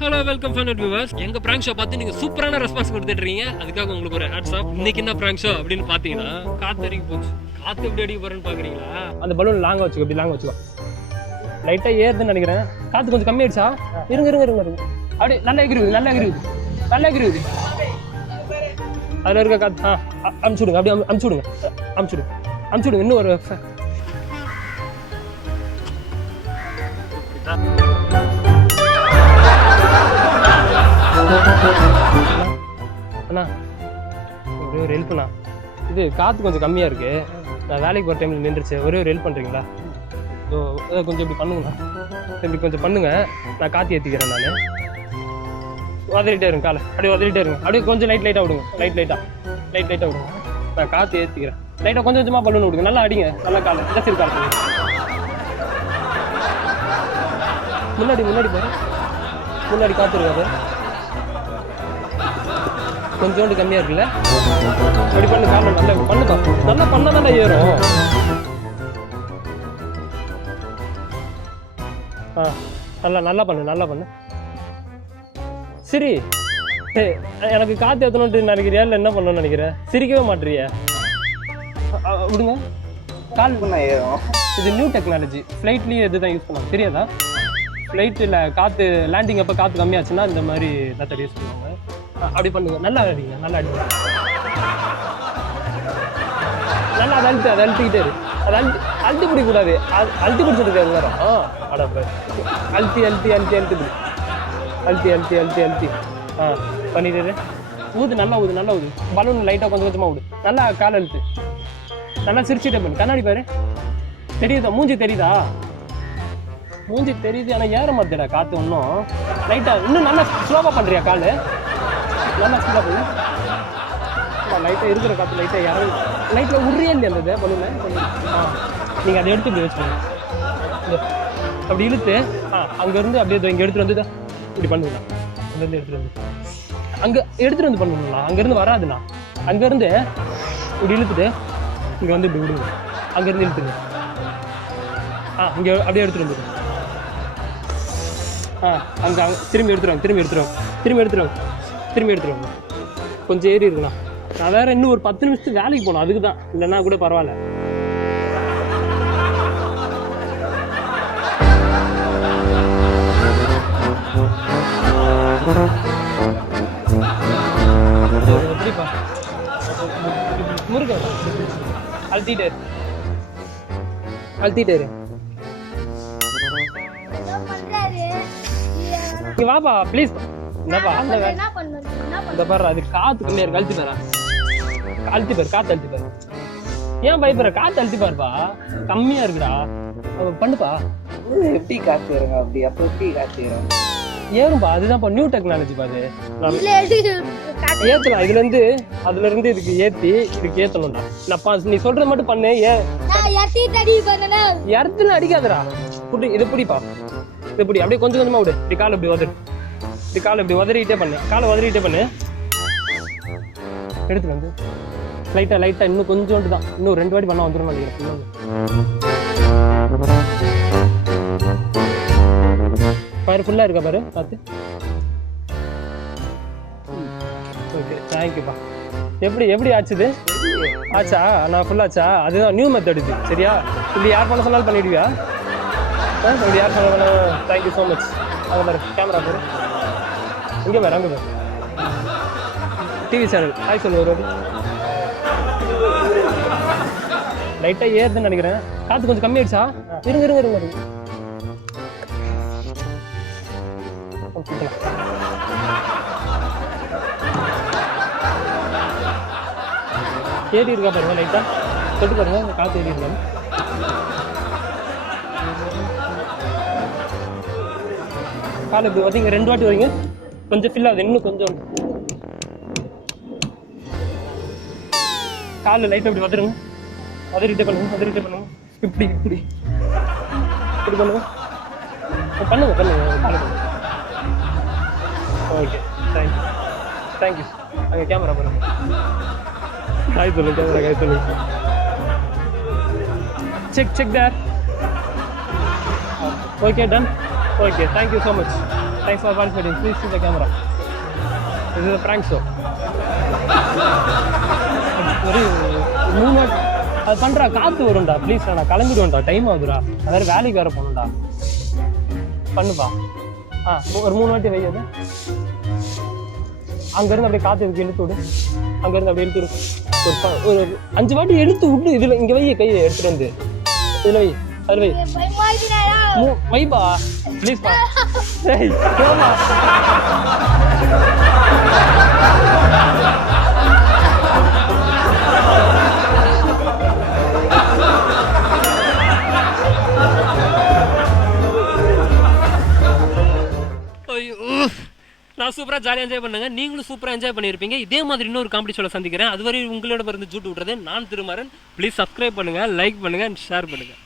Hello welcome fun viewers. எங்க prank show பார்த்து நீங்க சூப்பரான ரெஸ்பான்ஸ் கொடுத்துட்டு இருக்கீங்க. அதுக்காக உங்களுக்கு ஒரு ஹேட்ஸ் ஆஃப். இன்னைக்கு என்ன பிராங்க் ஷோ அப்படின்னு பாத்தீங்கன்னா காத்து அடிக்க போச்சு. காத்து எப்படி அடிக்க போறேன்னு பாக்குறீங்களா? அந்த பலூன் லாங்கா வச்சுக்கோ, இப்படி லாங்கா வச்சுக்கோ. லைட்டா ஏறுதுன்னு நினைக்கிறேன். காத்து கொஞ்சம் கம்மி ஆயிடுச்சா? இருங்க அப்படி நல்லா எகிருது. அதுல இருக்க காத்து அமுச்சுடுங்க, அப்படியே அமுச்சுடுங்க. இன்னும் ஒரு அண்ணா ஒரே ஒரு ஹெல்ப்ண்ணா. இது காற்று கொஞ்சம் கம்மியாக இருக்குது. நான் வேலைக்கு போகிற டைமில் நின்றுச்சு. ஒரே ஒரு ஹெல்ப் பண்ணுறீங்களா? ஸோ அதை கொஞ்சம் இப்படி பண்ணுங்கண்ணா. இப்படி கொஞ்சம் பண்ணுங்கள். நான் காற்று ஏற்றிக்கிறேன். நான் வதறிட்டே இருங்க, காலை அப்படியே வதறிட்டே இருங்க. அப்படியே கொஞ்சம் லைட்டாக விடுங்க. லைட்டாக விடுங்க. நான் காற்று ஏற்றிக்கிறேன். லைட்டாக கொஞ்சமாக பலூன் விடுங்க. நல்லா அடிங்க, நல்லா காலை இடச்சிரு காலை. முன்னாடி பாரு, முன்னாடி காற்று இருக்காது. கொஞ்சோண்டு கம்மியாக இருக்குல்ல? அப்படி பண்ணு, காரணம் நல்லா பண்ணுப்பா. நல்லா பண்ணாதானே ஏறும். நல்லா பண்ணு. சரி, எனக்கு காற்று ஏற்றணுன்ட்டு நினைக்கிறியா இல்லை என்ன பண்ணணும்னு நினைக்கிறேன்? சிரிக்கவே மாட்டேறிய. விடுங்க, கால் பண்ண ஏறும். இது நியூ டெக்னாலஜி. ஃப்ளைட்லேயும் இது தான் யூஸ் பண்ணுவாங்க, தெரியாதா? ஃப்ளைட்டில் காற்று லேண்டிங் அப்போ காற்று கம்மியாச்சுன்னா இந்த மாதிரி மெத்தட் யூஸ் பண்ணுவாங்க. அப்படி பண்ணுங்க. நல்லா அடிங்க. நல்லா அதை அழுத்திக்கிட்டே இரு. அதை அழுத்தி பிடிக்கூடாது. அழுத்தி பிடிச்சிருக்கு எல்லாரும். அழுத்தி பண்ணிட்டு ஊது. நல்லா ஊது. பலூன் லைட்டாக கொஞ்சமாக ஊடு. நல்லா கால் அழுத்து. நல்லா சிரிச்சுட்டே பண்ணு. கண்ணாடி பாரு, தெரியுதா? மூஞ்சி தெரியுது. ஆனால் ஏற மாட்டேடா காற்று. ஒன்றும் லைட்டாக இன்னும் நல்லா ஸ்லோவாக பண்ணுறியா? கால் நல்லா ஸ்லோவாக பண்ணு. லைட்டாக இருக்கிற காற்று லைட்டாக இறங்கு. லைட்டில் உரியே இல்லையா அந்த பலூனை? நீங்கள் அதை எடுத்து இப்படி வச்சுக்கோங்க. அப்படி இழுத்து அங்கேருந்து அப்படியே இங்கே எடுத்துகிட்டு வந்து இப்படி பண்ணுங்களா? அங்கேருந்து எடுத்துகிட்டு வந்து பண்ணுங்களா? அங்கேருந்து வராதுண்ணா. அங்கேருந்து இப்படி இழுத்துட்டு இங்கே வந்து இப்படி விடுங்க. அங்கேருந்து இழுத்துங்க. இங்கே அப்படியே எடுத்துகிட்டு வந்துடுங்க. அங்கே திரும்பி எடுத்துருவாங்க. கொஞ்சம் ஏறி இருக்குண்ணா. நான் வேறு இன்னும் ஒரு 10 நிமிஷத்துக்கு வேலைக்கு போகணும். அதுக்கு தான், இல்லைன்னா கூட பரவாயில்ல. எப்படிப்பா முருகன் அழுத்திட்டே இரு. வாப்பா ப்ளீஸ். என்னப்பா இந்த பாரு, அது காத்து கம்மியா இருக்கு. அழுத்தி பாரு. காத்து அழுத்தி பாரு. ஏன் பயப்படுற? காத்து அழுத்தி பாருப்பா, கம்மியா இருக்குடா. பண்ணுப்பா. எப்படி காத்து வருங்க? அப்படி அப்போ எப்படி காத்து வரும்? ஏறும்பா. அதுதான்ப்பா நியூ டெக்னாலஜி. பாரு, ஏத்தலாம். அதுல இருந்து இதுக்கு ஏத்தணும்டா. நீ சொல்றது மட்டும் பண்ணு. இடத்துல அடிக்காதடா. இது பிடிப்பா. இது பிடி. அப்படியே கொஞ்சம் கொஞ்சமா விடு. இப்படி காலை இப்படி உதறிட்டே பண்ணு. காலை உதறிட்டே பண்ணு. எடுத்துட்டு வந்து லைட்டா இன்னும் கொஞ்சோண்டு தான். இன்னும் 2 வாட்டி பண்ணா வந்துடும் நினைக்கிறேன். பாரு, ஃபுல்லா இருக்கா பாரு பார்த்து. ஓகே, தேங்க்யூப்பா. எப்படி ஆச்சுது? ஆச்சா? நான் ஃபுல்லாச்சா? அதுதான் நியூ மெத்தட் இது. சரியா? இப்படி யார் பண்ண சொன்னாலும் பண்ணிடுவியா? இப்படி யார் சொன்னாலும். Thank you so much. அங்கே பாரு, கேமரா பாரு. இங்கே பாரு, டிவி சேனல். ஹாய் சொல்லு. ஒரு லைட்டாக ஏறுதுன்னு நினைக்கிறேன். காற்று கொஞ்சம் கம்மி ஆயிடுச்சா? இருங்க. ஏறி இருக்கா பாருங்க. லைட்டாக தொட்டு பாருங்க. காற்று ஏறி இருக்காங்க. காலை இப்படி வரீங்க. 2 வாட்டி வரீங்க. கொஞ்சம் ஃபில் ஆகுது. இன்னும் கொஞ்சம் காலில் லைட்டாக இப்படி வந்துடுங்க. வதறிட்டே பண்ணுங்க. இப்படி பண்ணுங்க. Okay, thank you. அங்கே கேமரா பாருங்க. காய் சொல்லுங்க. Check there. Okay, done. Okay, thank you so much. Thanks for participating. Please see the camera. இது இஸ் பிராங்க் ஷோ. ஒரு 3 வாட்டி அது பண்ணுறா. காற்று வரும்டா. ப்ளீஸ் நான் கிளம்பிடுவேன்டா. டைம் ஆகுதுடா. அதாவது வேலைக்கு வேறு போகணும்டா. பண்ணுப்பா. ஒரு 3 வாட்டி வை. அது அங்கேருந்து அப்படியே காற்று இருக்கு இழுத்து விடு. அங்கேருந்து அப்படியே இழுத்து விடு. ஒரு 5 வாட்டி இழுத்து விட்டு இதில் இங்கே வை. கையை எடுத்துகிட்டு வந்து இதில் வை. அதில் வை. வைப்பா ப்ளீஸ்ப்பா. சரி போமா. நான் சூப்பராக ஜாலியாக என்ஜாய் பண்ணுங்க. நீங்களும் சூப்பராக என்ஜாய் பண்ணியிருப்பீங்க. இதே மாதிரி இன்னொரு காமெடி ஷோவில் சந்திக்கிறேன். அதுவரை உங்களோட மருந்து ஜூட்டு விட்றது நான் திருமாறன். ப்ளீஸ் சப்ஸ்கிரைப் பண்ணுங்கள், லைக் பண்ணுங்கள் அண்ட் ஷேர் பண்ணுங்கள்.